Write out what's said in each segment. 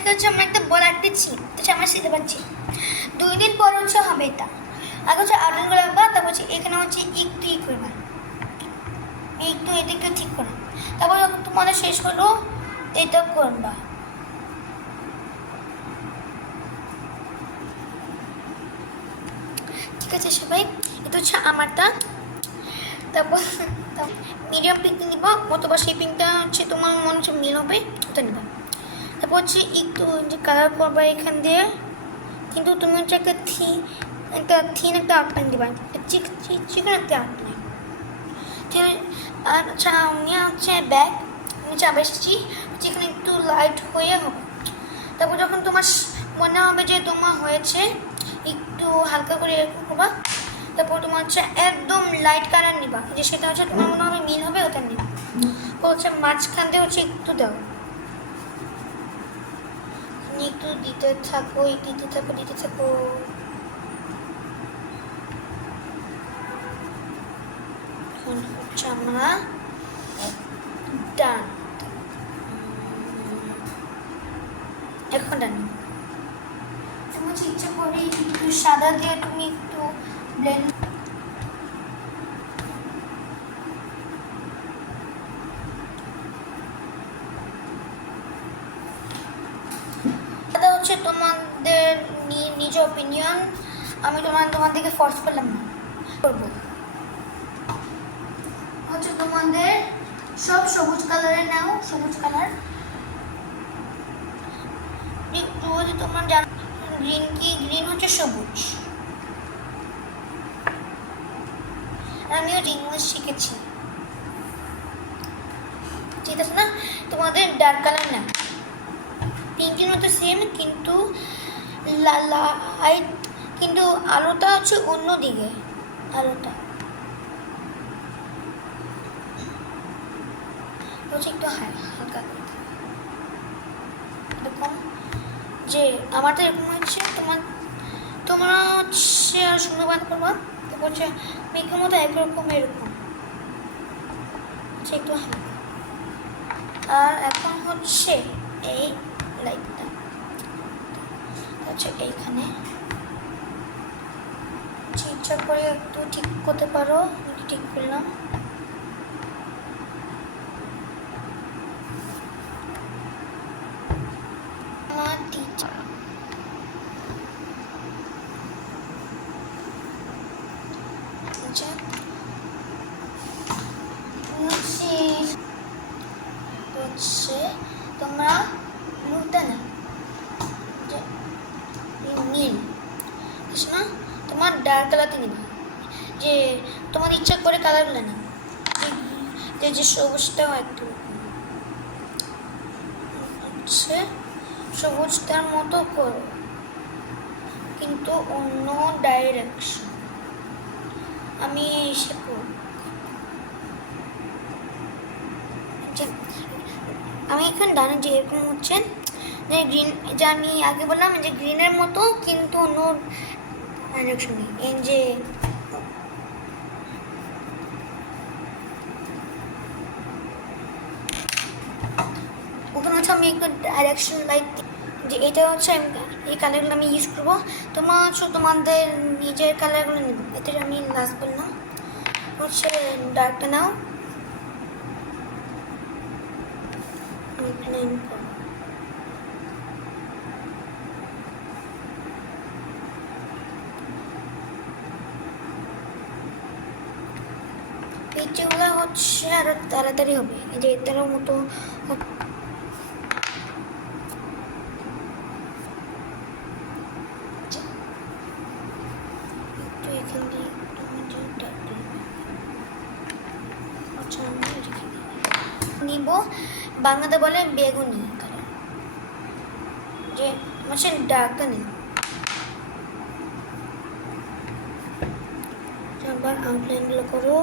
আজকে হচ্ছে আমরা একটা বল আঁকতেছি, তো আমরা শিখতে পারছি 2 দিন পর হচ্ছে হবে এটা। আগে হচ্ছে আউটলাইনগুলো আঁকবা, তারপর হচ্ছে এখানে হচ্ছে একটু করবা, একটু এটা একটু ঠিক করা, তারপর যখন তোমাদের শেষ হলো এটা করবা। ঠিক আছে সবাই, এটা হচ্ছে আমারটা। তারপর মিডিয়াম পিঙ্ক নিবা, অথবা সেই পিঙ্কটা হচ্ছে তোমার মনে হচ্ছে মিল হবে ওটা নিবা। তারপর হচ্ছে একটু যে কালার করবা এখান দিয়ে, কিন্তু তুমি হচ্ছে একটা থিন একটা আউটলাইন দিবা, চিকন একটা আউটলাইন। ঠিক আছে। আর আচ্ছা আমি হচ্ছে ব্যাগ নিচে আবার এসেছি, যেখানে একটু লাইট হয়ে হবে। তারপর যখন তোমার মনে হবে যে তোমার হয়েছে, একটু হালকা করে এরকম করবা। তারপর তোমার হচ্ছে একদম লাইট কালার নিবা, যে সেটা হচ্ছে তোমার মনে হবে মিল হবে ওটা নিবা। হচ্ছে মাঝখান দিয়ে হচ্ছে একটু দাও, একটু দিতে থাকো, দিতে থাকো, দিতে থাকো। হচ্ছে আমরা ডান, এখন ডান। তুমি হচ্ছে ইচ্ছা করে একটু সাদা দিয়ে তুমি একটু ব্লেন্ড, হচ্ছে তোমাদের নিজ অপিনিয়ন, আমি তোমাদেরকে ফোর্স করলাম না, করবো। হচ্ছে তোমাদের সব সবুজ কালারে নাও, সবুজ কালার। যদি তোমরা জানো গ্রিন কি, গ্রিন হচ্ছে সবুজ। আমিও ইংলিশ শিখেছি, ঠিক আছে না? তোমাদের ডার্ক কালার না, পিঙ্কের মতো সেম, কিন্তু লাইট, কিন্তু আলোটা হচ্ছে অন্য দিকে, আলোটা হচ্ছে একটু হালকা এরকম। যে আমারটা এরকম হচ্ছে, তোমরা হচ্ছে আর সুন্দর বাদ করবা। তারপর হচ্ছে মেঘের মতো একরকম এরকম হচ্ছে একটু হালকা। আর এখন হচ্ছে এই লাইটটা হচ্ছে এইখানে ইচ্ছা করে একটু ঠিক করতে পারো, ঠিক করলাম। আমার টিচার হচ্ছে তোমরা লুটে না, নীল না, তোমার ডার্ক কালারতে নিবা, যে তোমার ইচ্ছা করে কালারগুলো না, যে সবুজটাও একটু হচ্ছে সবুজটার মতো করো, কিন্তু অন্য ডাইরেকশন। আমি এসে আমি এখন ডানে যে এরকম হচ্ছে যে গ্রিন, যে আমি আগে বললাম যে গ্রিনের মতো কিন্তু অন্য ডাইরেকশনে, এই যে ওখানে হচ্ছে আমি একটু ডাইরেকশন লাইট, যে এটা হচ্ছে এই কালারগুলো আমি ইউজ করবো। তোমার হচ্ছে তোমাদের নিজের কালারগুলো নেব, এতে আমি লাস্ট বললাম হচ্ছে ডার্কটা নাও, এইগুলো হচ্ছে আরো তাড়াতাড়ি হবে, এই যে এটার মতো এখান দিয়ে নিব। বাংলাতে বলে বেগুনি কালার, যে হচ্ছে ডার্কটা নেই। আবার আউটলাইনগুলো করো,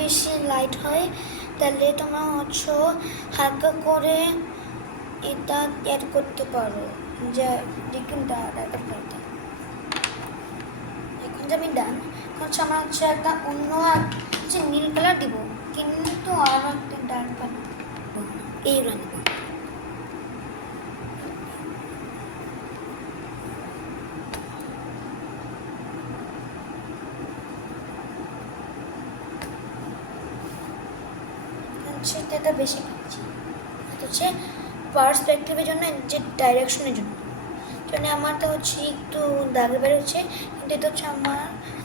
বেশি লাইট হয় তাহলে তোমরা হচ্ছে হালকা করে এটা অ্যাড করতে পারো, যে দেখুন এখন যে আমি ডান হচ্ছে আমার হচ্ছে একটা অন্য হচ্ছে নীল কালার দিব, কিন্তু আর একটা ডার্ক কালার এইগুলো নেব। সেটা বেশি পাচ্ছি হচ্ছে পার্সপেক্টিভের জন্য, যে ডাইরেকশনের জন্য আমারটা হচ্ছে একটু দাগে বেরোচ্ছে, কিন্তু এটা হচ্ছে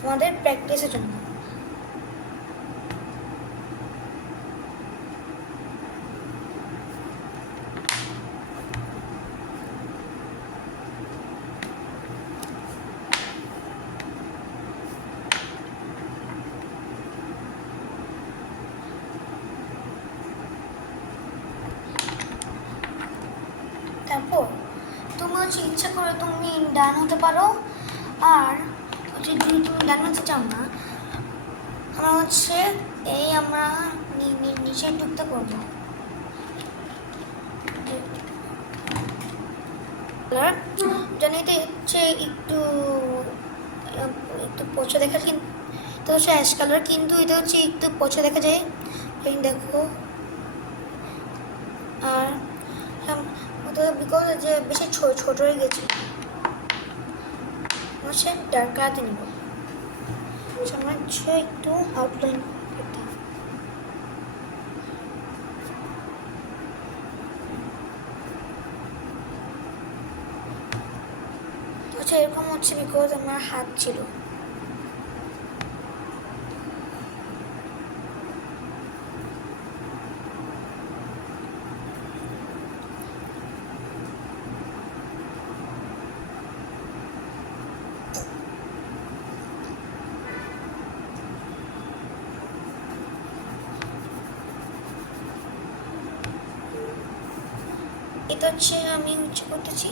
আমাদের প্র্যাকটিসের জন্য। তারপর তোমার হচ্ছে ইচ্ছা করে তুমি ডান হতে পারো, আর হচ্ছে যদি তুমি ডান হতে চাও না, আমরা হচ্ছে এই আমরা নিচে টুকতে করবো জানি তো হচ্ছে একটু একটু পচা দেখা, কিন্তু হচ্ছে অ্যাশ কালার, কিন্তু এটা হচ্ছে একটু পচা দেখা যায় দেখো। আর বিকজ যে বেশি ছোট হয়ে গেছে হচ্ছে ডার্ক কালারতে নিব, আমার হচ্ছে একটু আউটলাইন করতে। হচ্ছে এরকম হচ্ছে বিকজ আমার হাত ছিল। এটা হচ্ছে আমি হচ্ছে করতেছি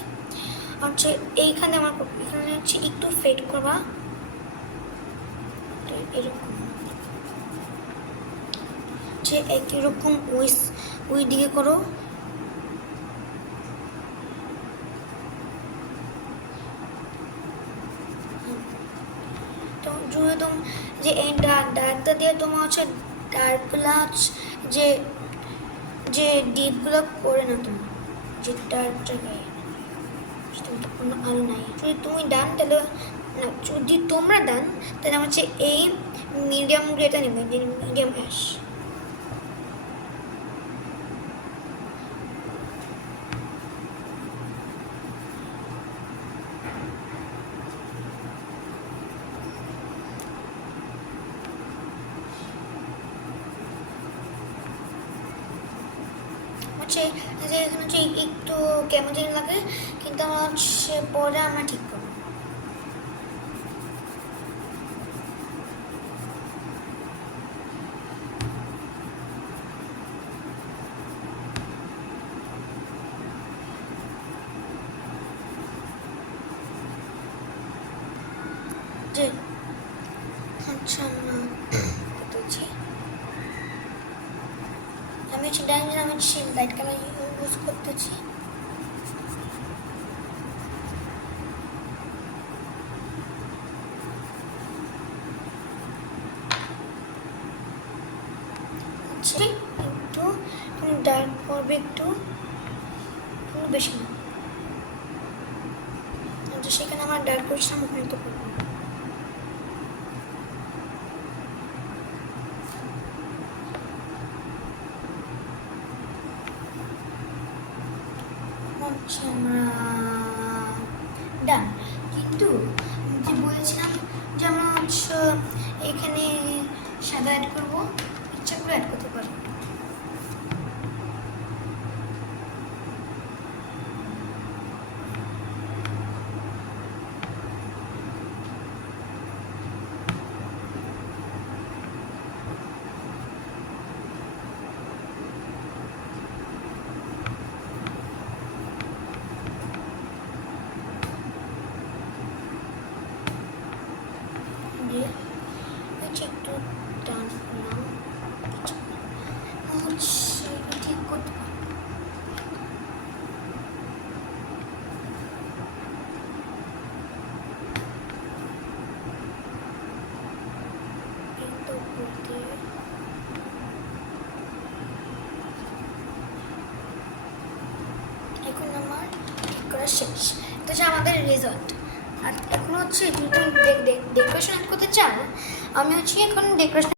হচ্ছে এইখানে আমার এখানে হচ্ছে একটু ফেড করবা, এরকম যে একই রকম ওই দিকে করো। তো যদি তুমি যে এই ডার্কটা দিয়ে তোমার হচ্ছে ডার্কগুলা যে যে ডিপগুলো করে না, তুমি যে ডার্কটা গায়ে কোনো আলো নাই। যদি তুমি ডান তাহলে না, যদি তোমরা ডান তাহলে আমার হচ্ছে এই মিডিয়াম গ্রেটা নেবে, মিডিয়াম অ্যাশ। হচ্ছে যে এখানে হচ্ছে একটু কেমন যেন লাগে, কিন্তু আমার হচ্ছে পরে আমরা ঠিক করবো। যে আচ্ছা না আমি হচ্ছে ডান আমি হচ্ছে লাইট কালার ইউজ করতেছি। একটু তুমি ডার্ক করবে, একটু বেশি না, সেখানে আমার ডার্ক করছিলাম ওখানে তো করবো। হচ্ছে আমরা ডান, কিন্তু যে বলেছিলাম যে আমরা হচ্ছে এখানে সাদা অ্যাড করবো, ইচ্ছা করে অ্যাড করতে পারি। একটু টান করলাম। করা শেষ। এটা হচ্ছে আমাদের রেজাল্ট। আর এখন হচ্ছে যদি তুমি ডেকোরেশন করতে চাও, আমি হচ্ছে এখন ডেকোরেশন